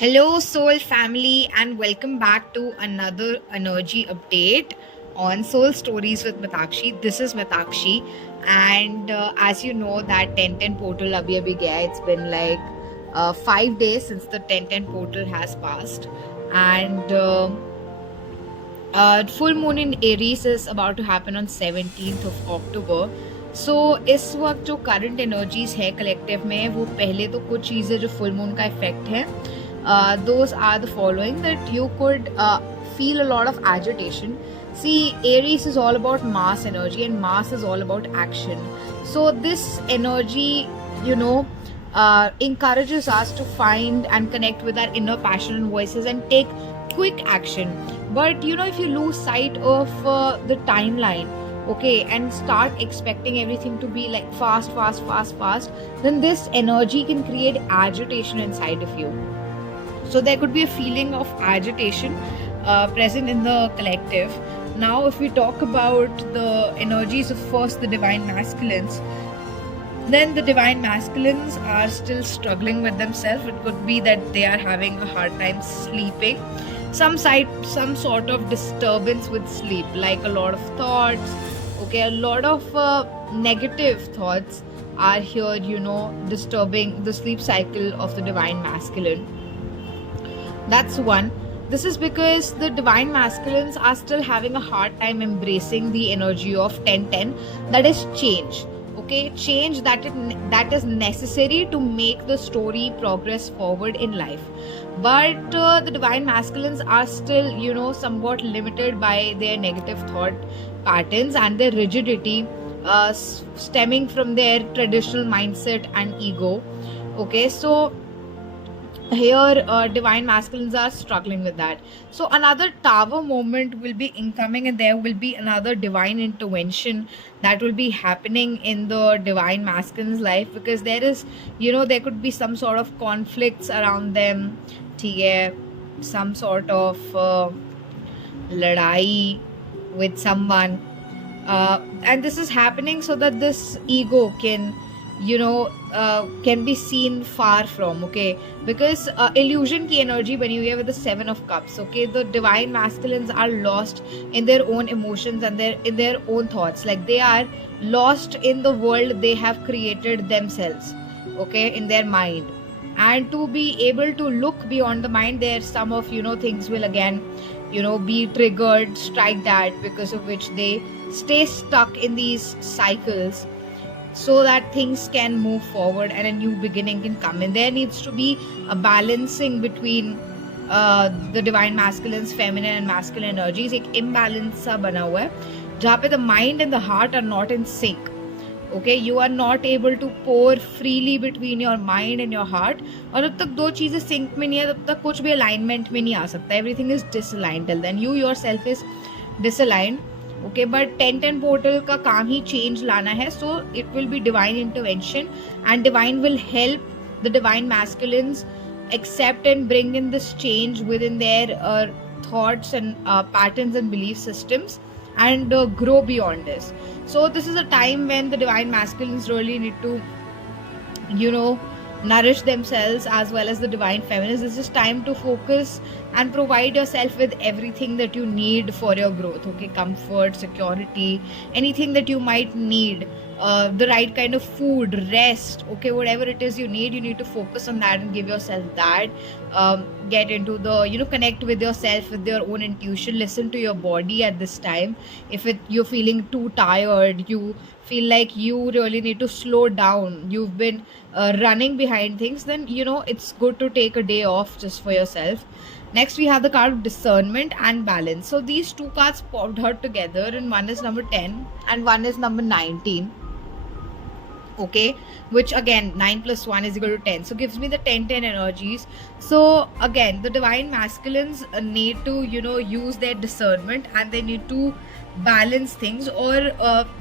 Hello, Soul family, and welcome back to another energy update on Soul Stories with Mitakshi. This is Mitakshi, and as you know, that 1010 portal abhi gaya. It's been like 5 days since the 1010 portal has passed, and full moon in Aries is about to happen on 17th of October. सो इस वक्त जो current energies है collective में वो पहले तो कुछ चीज़ें जो फुल मून का इफेक्ट है those are the following that you could feel a lot of agitation. See, Aries is all about mass energy and mass is all about action. So this energy, encourages us to find and connect with our inner passion and voices and take quick action. But if you lose sight of the timeline, okay, and start expecting everything to be like fast, then this energy can create agitation inside of you. So there could be a feeling of agitation present in the collective. Now, if we talk about the energies of first the divine masculines, then the divine masculines are still struggling with themselves. It could be that they are having a hard time sleeping. Some sort of disturbance with sleep, like a lot of thoughts. Okay, a lot of negative thoughts are here, disturbing the sleep cycle of the divine masculine. That's one. This is because the divine masculines are still having a hard time embracing the energy of 1010, that is change. Okay, change that is necessary to make the story progress forward in life. But the divine masculines are still, somewhat limited by their negative thought patterns and their rigidity stemming from their traditional mindset and ego. Okay, so here divine masculines are struggling with that. So another tower moment will be incoming and there will be another divine intervention that will be happening in the divine masculine's life, because there is there could be some sort of conflicts around them, some sort of ladai with someone, and this is happening so that this ego can be seen far from, okay, because illusion ki energy bani hui hai with the 7 of cups. Okay, the divine masculines are lost in their own emotions and in their own thoughts, like they are lost in the world they have created themselves, okay, in their mind. And to be able to look beyond the mind, there some of things will again be triggered, strike that, because of which they stay stuck in these cycles, so that things can move forward and a new beginning can come in. There needs to be a balancing between the divine masculines, feminine and masculine energies. एक imbalance सा बना हुआ है जहाँ पे the mind and the heart are not in sync. Okay, you are not able to pour freely between your mind and your heart. और जब तक दो चीज़ें sync में नहीं है तब तक कुछ भी alignment में नहीं आ सकता. Everything is disaligned till then you yourself is disaligned. Okay, but 1010 portal का काम ही change लाना है, so it will be divine intervention and divine will help the divine masculines accept and bring in this change within their thoughts and patterns and belief systems and grow beyond this. So this is a time when the divine masculines really need to nourish themselves, as well as the divine feminines. This is time to focus and provide yourself with everything that you need for your growth. Okay, comfort, security, anything that you might need, the right kind of food, rest, okay, whatever it is you need to focus on that and give yourself that. Get into the connect with yourself, with your own intuition. Listen to your body at this time. If you're feeling too tired, you feel like you really need to slow down, you've been running behind things, then it's good to take a day off just for yourself. Next we have the card of discernment and balance. So these two cards popped out together, and one is number 10 and one is number 19. Okay, which again 9 plus 1 is equal to 10, so gives me the 10-10 energies. So again the divine masculines need to use their discernment and they need to balance things. और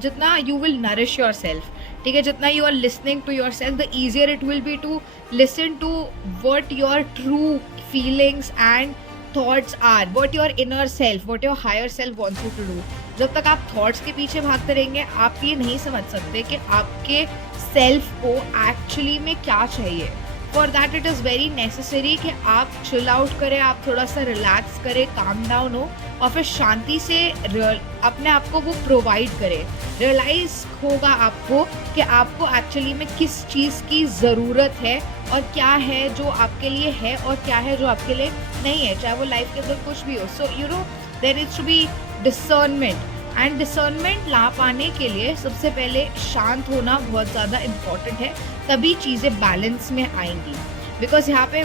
जितना you will nourish yourself, ठीक है, जितना you are listening to yourself, the easier it will be to listen to what your true feelings and thoughts are, what your inner self, what your higher self wants you to do. जब तक आप thoughts के पीछे भागते रहेंगे आप ये नहीं समझ सकते कि आपके सेल्फ को एक्चुअली में क्या चाहिए. For that it is very necessary कि आप चिल आउट करें, आप थोड़ा सा रिलैक्स करें, काम डाउन हो और फिर शांति से अपने आप को वो प्रोवाइड करें। रियलाइज़ होगा आपको कि आपको एक्चुअली में किस चीज़ की ज़रूरत है और क्या है जो आपके लिए है और क्या है जो आपके लिए नहीं है, चाहे वो लाइफ के अंदर कुछ भी हो। So you know there is to be discernment, and discernment ला पाने के लिए सबसे पहले शांत होना बहुत ज़्यादा इम्पॉर्टेंट है, तभी चीज़ें बैलेंस में आएंगी। बिकॉज यहाँ पे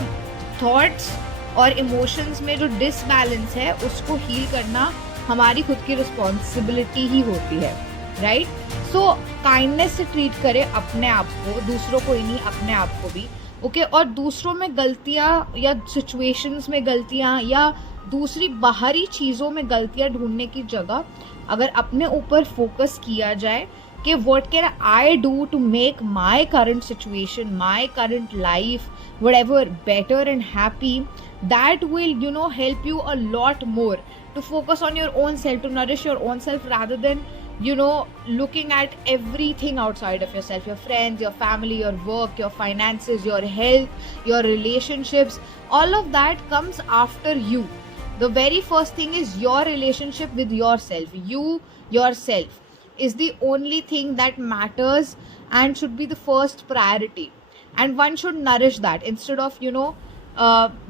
थॉट्स और इमोशंस में जो डिसबैलेंस है उसको हील करना हमारी खुद की रिस्पॉन्सिबिलिटी ही होती है, राइट? सो काइंडनेस से ट्रीट करें अपने आप को, दूसरों को ही नहीं, अपने आप को भी, ओके? और दूसरों में गलतियाँ या सिचुएशंस में गलतियाँ या दूसरी बाहरी चीज़ों में गलतियाँ ढूंढने की जगह अगर अपने ऊपर फोकस किया जाए कि what can I do to make my current situation, my current life, whatever better and happy, that will help you a lot more to focus on your own self, to nourish your own self, rather than looking at everything outside of yourself, your friends, your family, your work, your finances, your health, your relationships. All of that comes after you. The very first thing is your relationship with yourself. You yourself is the only thing that matters and should be the first priority, and one should nourish that instead of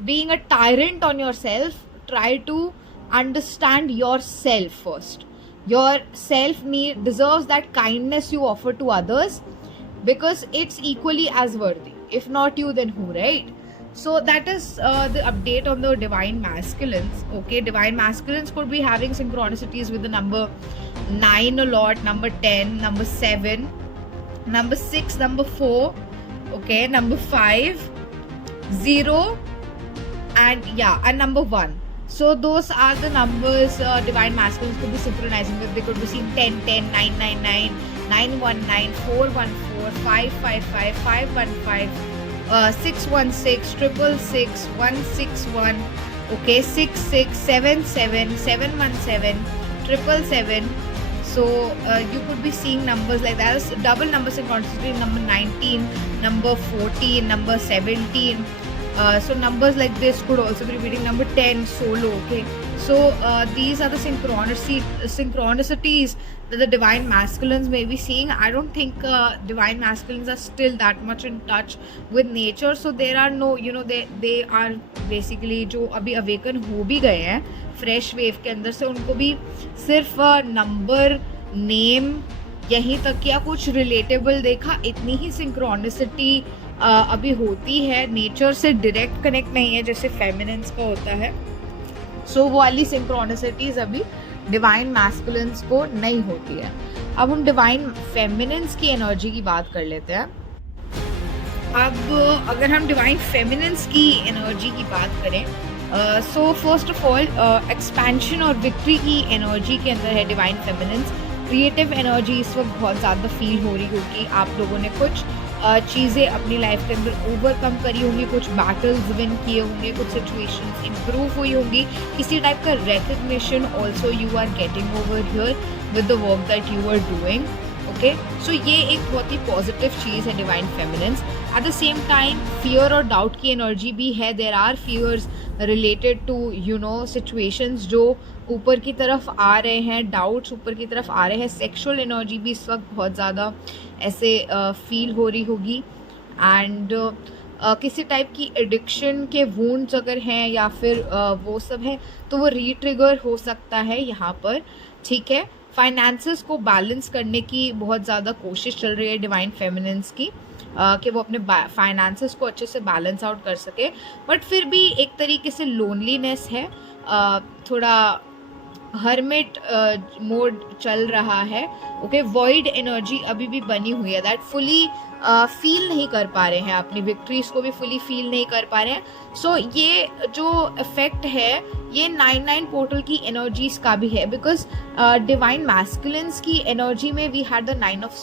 being a tyrant on yourself. Try to understand yourself first. Your self deserves that kindness you offer to others, because it's equally as worthy. If not you, then who, right? So that is the update on the divine masculines. Okay, divine masculines could be having synchronicities with the number 9 a lot, number 10, number 7, number 6, number 4, okay, number 5, 0, and number 1. So those are the numbers divine masculines could be synchronizing with. They could be seeing 10, 10, 9, 9, 9, 919, 414, 555, 515, 616, 666, 161, okay, 66, 77, 717, 777. So you could be seeing numbers like that. As double numbers synchronicity, number 19, number 14, number 17. So numbers like this could also be repeating, number 10 solo, okay? So these are the synchronicities that the divine masculines may be seeing. I don't think divine masculines are still that much in touch with nature, so there are no, they are basically जो अभी awaken हो भी गए हैं fresh wave के अंदर से, उनको भी सिर्फ नंबर, नेम, यहीं तक या कुछ रिलेटेबल देखा, इतनी ही सिंक्रोनिसिटी अभी होती है। नेचर से डायरेक्ट कनेक्ट नहीं है जैसे फेमिनिन्स का होता है। सो वो वाली सिंक्रोनिसिटीज अभी डिवाइन मैस्कुलिन्स को नहीं होती है। अब हम डिवाइन फेमिनिन्स की एनर्जी की बात कर लेते हैं। अब अगर हम डिवाइन फेमिनिन्स की एनर्जी की बात करें, so first of all expansion और विक्ट्री की एनर्जी के अंदर है डिवाइन फेमिनिन्स। क्रिएटिव एनर्जी इस वक्त बहुत ज़्यादा फील हो रही होगी। आप लोगों ने कुछ चीज़ें अपनी लाइफ के अंदर ओवरकम करी होंगी, कुछ बैटल्स विन किए होंगे, कुछ सिचुएशंस इंप्रूव हुई होंगी, किसी टाइप का recognition also you are getting over here with the work that you are doing, okay? So ये एक बहुत ही पॉजिटिव चीज़ है divine feminines. At the same time fear और डाउट की एनर्जी भी है। There are fears related to situations जो ऊपर की तरफ आ रहे हैं, डाउट्स ऊपर की तरफ आ रहे हैं। सेक्सुअल एनर्जी भी इस वक्त बहुत ज़्यादा ऐसे फील हो रही होगी, एंड किसी टाइप की एडिक्शन के वूंड्स अगर हैं या फिर वो सब है तो वो रीट्रिगर हो सकता है यहाँ पर, ठीक है? फाइनेंसेस को बैलेंस करने की बहुत ज़्यादा कोशिश चल रही है डिवाइन फेमिनिन्स की, कि वो अपने फाइनेंसेस को अच्छे से बैलेंस आउट कर सके, बट फिर भी एक तरीके से लोनलीनेस है, थोड़ा हर्मिट मोड चल रहा है, ओके? वॉइड एनर्जी अभी भी बनी हुई है, दैट फुली फील नहीं कर पा रहे हैं, अपनी विक्ट्रीज को भी फुली फील नहीं कर पा रहे हैं। सो ये जो इफेक्ट है ये 9-9 पोर्टल की एनर्जीज का भी है, बिकॉज डिवाइन मैस्कुलिन्स की एनर्जी में we had the 9 of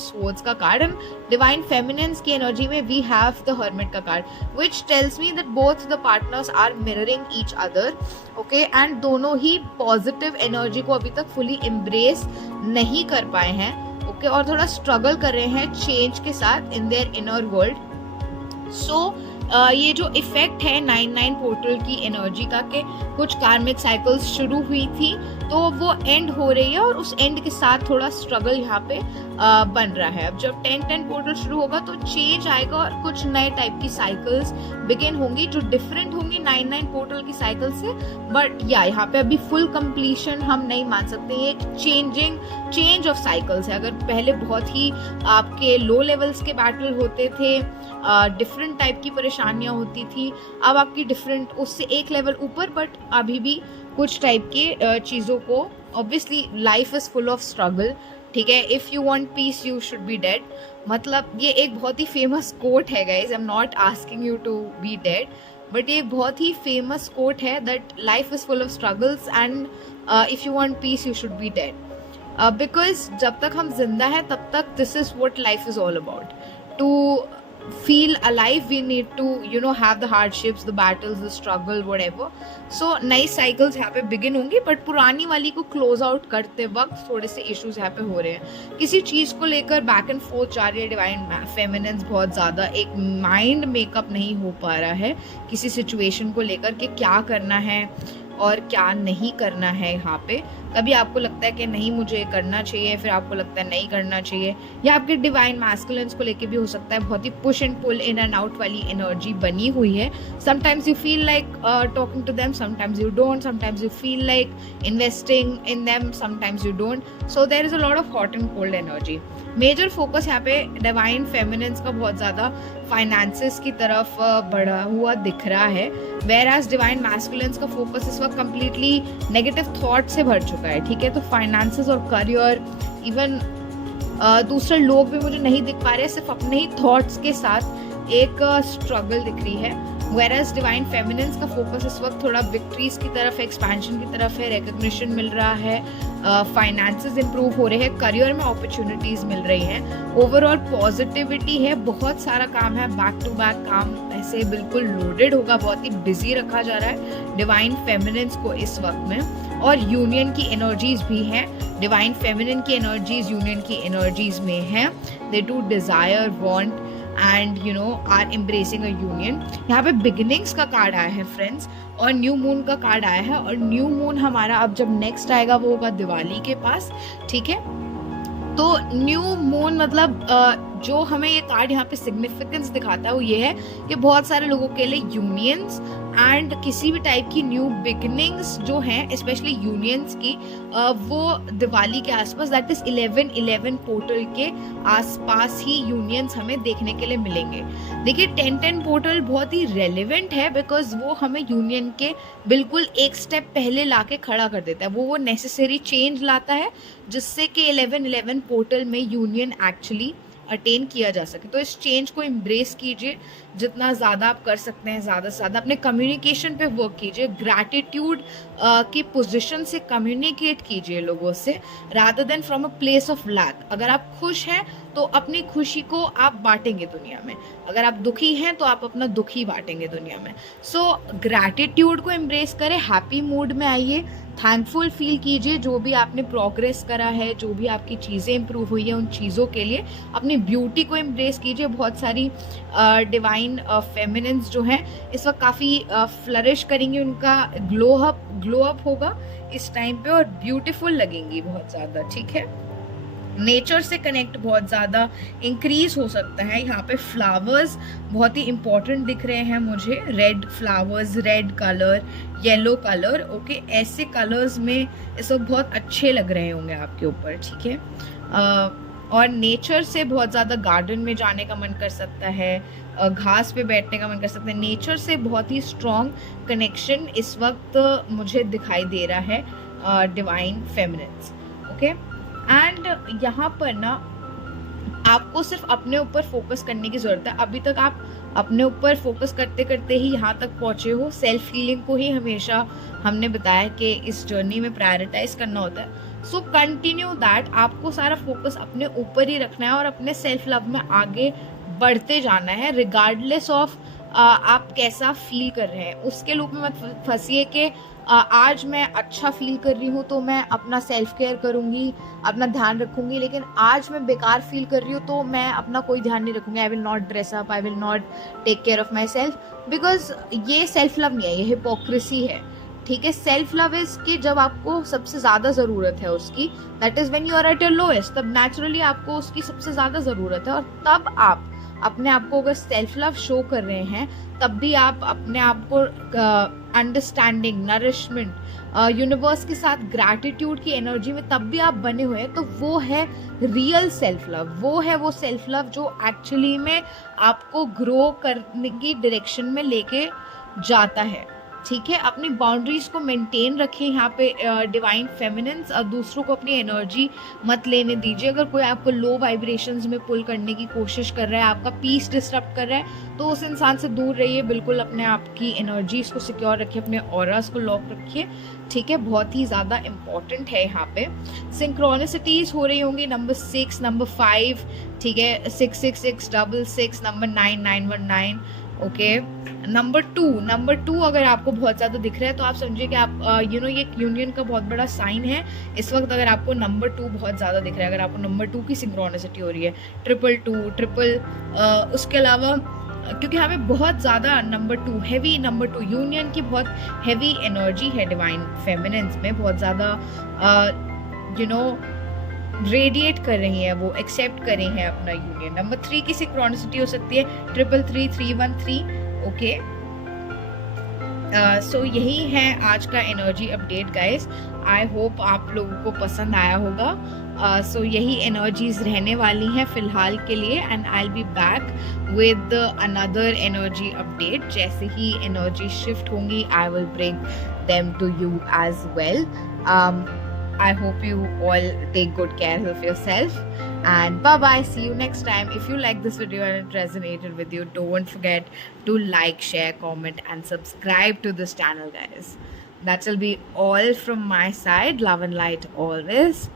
swords का कार्ड, एंड डिवाइन फेमिनिन्स की एनर्जी में वी हैव द हर्मिट का card, which tells me that both the partners are mirroring each other, okay? And दोनों ही positive energy को अभी तक फुली एम्ब्रेस नहीं कर पाए हैं, ओके? और थोड़ा स्ट्रगल कर रहे हैं चेंज के साथ इन देयर इनर वर्ल्ड। सो ये जो इफेक्ट है 9-9 पोर्टल की एनर्जी का, के कुछ कार्मिक साइकिल्स शुरू हुई थी तो वो एंड हो रही है, और उस एंड के साथ थोड़ा स्ट्रगल यहाँ पे बन रहा है। अब जब 10-10 पोर्टल शुरू होगा तो चेंज आएगा और कुछ नए टाइप की साइकिल्स बिगिन होंगी जो डिफरेंट होंगी 9-9 पोर्टल की साइकिल से। बट या यहाँ पे अभी फुल कंप्लीशन हम नहीं मान सकते, ये चेंज ऑफ साइकिल्स है। अगर पहले बहुत ही आपके लो लेवल्स के बैटल होते थे, डिफरेंट टाइप की परेशानियां होती थी, अब आपकी डिफरेंट उससे एक लेवल ऊपर, बट अभी भी कुछ टाइप की चीज़ों को, obviously life is full of struggle, ठीक है। If you want peace you should be dead, मतलब ये एक बहुत ही फेमस कोट है guys, I am not asking you to be dead, but ये एक बहुत ही फेमस कोट है that life is full of struggles and if you want peace you should be dead, because जब तक हम जिंदा हैं तब तक this is what life is all about. To feel alive we need to have the hardships, the battles, the struggle, whatever. So नई cycles यहाँ पे begin होंगी, but पुरानी वाली को close out करते वक्त थोड़े से issues यहाँ पे हो रहे हैं। किसी चीज़ को लेकर back and forth जा रही है डिवाइन फेमिनिन्स बहुत ज़्यादा, एक माइंड मेकअप नहीं हो पा रहा है किसी सिचुएशन को लेकर कि क्या करना है और क्या नहीं करना है। यहाँ पे कभी आपको लगता है कि नहीं मुझे करना चाहिए, फिर आपको लगता है नहीं करना चाहिए, या आपके डिवाइन मैस्कुलिन्स को लेके भी हो सकता है बहुत ही push and pull, in and out वाली एनर्जी बनी हुई है। Sometimes you feel like talking to them, sometimes you don't, sometimes you feel like investing in them, sometimes you don't. So there is a lot of hot and cold energy. Major focus यहाँ पे divine feminines का बहुत ज़्यादा finances की तरफ बढ़ा हुआ दिख रहा है, वेयर एज डिवाइन मैस्कुलिन्स का फोकस इस वक्त कम्प्लीटली नेगेटिव थॉट से भर चुका है, ठीक है। तो फाइनेंसेस और करियर, इवन दूसरे लोग भी मुझे नहीं दिख पा रहे, सिर्फ अपने ही थॉट्स के साथ एक स्ट्रगल दिख रही है। वेयरएज डिवाइन फेमिनिन्स का फोकस इस वक्त थोड़ा विक्ट्रीज की तरफ, एक्सपेंशन की तरफ है, रिकग्निशन मिल रहा है, फाइनेंसेस इंप्रूव हो रहे हैं, करियर में अपॉर्चुनिटीज मिल रही हैं, ओवरऑल पॉजिटिविटी है, बहुत सारा काम है, बैक टू बैक काम ऐसे बिल्कुल लोडेड होगा, बहुत ही बिजी रखा जा रहा है डिवाइन फेमिनिन्स को इस वक्त में। और यूनियन की एनर्जीज भी हैं, डिवाइन फेमिनिन की एनर्जीज यूनियन की एनर्जीज में हैं। They do desire, want and are embracing a union. यहाँ पे बिगिनिंग्स का कार्ड आया है फ्रेंड्स, और न्यू मून का कार्ड आया है, और न्यू मून हमारा अब जब नेक्स्ट आएगा वो होगा दिवाली के पास, ठीक है। तो न्यू मून मतलब जो हमें ये कार्ड यहाँ पे सिग्निफिकेंस दिखाता है वो ये है कि बहुत सारे लोगों के लिए यूनियंस एंड किसी भी टाइप की न्यू बिगिनिंग्स जो हैं, स्पेशली यूनियंस की, वो दिवाली के आसपास, दैट इज 11-11 पोर्टल के आसपास ही यूनियंस हमें देखने के लिए मिलेंगे। देखिए 10-10 पोर्टल बहुत ही रेलिवेंट है, बिकॉज वो हमें यूनियन के बिल्कुल एक स्टेप पहले लाके खड़ा कर देता है, वो नेसेसरी चेंज लाता है जिससे कि 11-11 पोर्टल में यूनियन एक्चुअली अटेन किया जा सके। तो इस चेंज को एम्ब्रेस कीजिए, जितना ज़्यादा आप कर सकते हैं ज़्यादा से ज़्यादा अपने कम्युनिकेशन पे वर्क कीजिए, ग्रैटिट्यूड की पोजीशन से कम्युनिकेट कीजिए लोगों से, rather than from a place of lack. अगर आप खुश हैं तो अपनी खुशी को आप बांटेंगे दुनिया में, अगर आप दुखी हैं तो आप अपना दुख ही बांटेंगे दुनिया में। सो ग्रैटिट्यूड को एम्ब्रेस करें, हैप्पी मूड में आइए, थैंकफुल फील कीजिए जो भी आपने प्रोग्रेस करा है, जो भी आपकी चीज़ें इंप्रूव हुई है उन चीज़ों के लिए। अपनी ब्यूटी को एम्ब्रेस कीजिए, बहुत सारी डिवाइन फेमिनिन्स जो हैं इस वक्त काफ़ी फ्लरिश करेंगी, उनका ग्लो अप होगा इस टाइम पे और ब्यूटीफुल लगेंगी बहुत ज़्यादा, ठीक है। नेचर से कनेक्ट बहुत ज़्यादा इंक्रीज हो सकता है। यहाँ पे फ्लावर्स बहुत ही इंपॉर्टेंट दिख रहे हैं मुझे, red flowers, red colour, yellow colour, okay, ऐसे कलर्स में इस वक्त बहुत अच्छे लग रहे होंगे आपके ऊपर, ठीक है। और नेचर से बहुत ज़्यादा गार्डन में जाने का मन कर सकता है, घास पे बैठने का मन कर सकता है, नेचर से बहुत ही स्ट्रॉन्ग कनेक्शन इस वक्त मुझे दिखाई दे रहा है डिवाइन फेमिनिन्स, ओके। एंड यहाँ पर ना आपको सिर्फ अपने ऊपर फोकस करने की ज़रूरत है। अभी तक आप अपने ऊपर फोकस करते करते ही यहाँ तक पहुँचे हो, सेल्फ हीलिंग को ही हमेशा हमने बताया कि इस जर्नी में प्रायोरिटाइज करना होता है। सो कंटिन्यू दैट, आपको सारा फोकस अपने ऊपर ही रखना है और अपने सेल्फ लव में आगे बढ़ते जाना है, रिगार्डलेस ऑफ आप कैसा फील कर रहे हैं, उसके लूप में मत फंसिए कि आज मैं अच्छा फील कर रही हूँ तो मैं अपना सेल्फ केयर करूँगी, अपना ध्यान रखूँगी, लेकिन आज मैं बेकार फील कर रही हूँ तो मैं अपना कोई ध्यान नहीं रखूँगी, I will not dress up, I will not take care of myself, because ये सेल्फ लव नहीं है, ये हिपोक्रेसी है। ठीक है, सेल्फ लव इज कि जब आपको सबसे ज्यादा जरूरत है उसकी, that is when you are at your lowest, तब नेचुरली आपको उसकी सबसे ज्यादा जरूरत है, और तब आप अपने आप को अगर सेल्फ लव शो कर रहे हैं, तब भी आप अपने आप को अंडरस्टैंडिंग, नरिशमेंट, यूनिवर्स के साथ ग्रैटिट्यूड की एनर्जी में तब भी आप बने हुए हैं, तो वो है रियल सेल्फ लव, वो है वो सेल्फ लव जो एक्चुअली में आपको ग्रो करने की डायरेक्शन में लेके जाता है। ठीक है, अपनी बाउंड्रीज को मेंटेन रखें यहाँ पे डिवाइन फेमिनिन्स, और दूसरों को अपनी एनर्जी मत लेने दीजिए। अगर कोई आपको लो वाइब्रेशंस में पुल करने की कोशिश कर रहा है, आपका पीस डिस्टर्ब कर रहा है, तो उस इंसान से दूर रहिए। बिल्कुल अपने आप की एनर्जीज को सिक्योर रखिए, अपने ऑरास को लॉक रखिए। ठीक है, बहुत ही ज़्यादा इंपॉर्टेंट है यहाँ पे। सिंक्रोनिसिटीज हो रही होंगी, नंबर 6, नंबर 5, ठीक है, 66666, नंबर 9919, ओके। नंबर टू अगर आपको बहुत ज़्यादा दिख रहा है तो आप समझिए कि आप ये यूनियन का बहुत बड़ा साइन है इस वक्त। अगर आपको नंबर 2 बहुत ज़्यादा दिख रहा है, अगर आपको नंबर 2 की सिंक्रोनिसिटी हो रही है, 222, उसके अलावा क्योंकि यहाँ पे बहुत ज़्यादा नंबर 2, हैवी नंबर 2, यूनियन की बहुत हैवी एनर्जी है डिवाइन फेमिनिन्स में, बहुत ज़्यादा रेडिएट कर रही है, वो एक्सेप्ट कर रही है अपना यूनियन। नंबर 3 की सिंक्रोनिसिटी हो सकती है 333, ओके। सो यही है आज का energy update guys. I hope आप लोगों को पसंद आया होगा। सो यही एनर्जीज रहने वाली हैं फिलहाल के लिए, and I will be back with another energy update. जैसे ही एनर्जी शिफ्ट होंगी, I will bring them to you as well. I hope you all take good care of yourself, and bye bye, see you next time. If you like this video and it resonated with you, don't forget to like, share, comment and subscribe to this channel guys. That will be all from my side. Love and light always.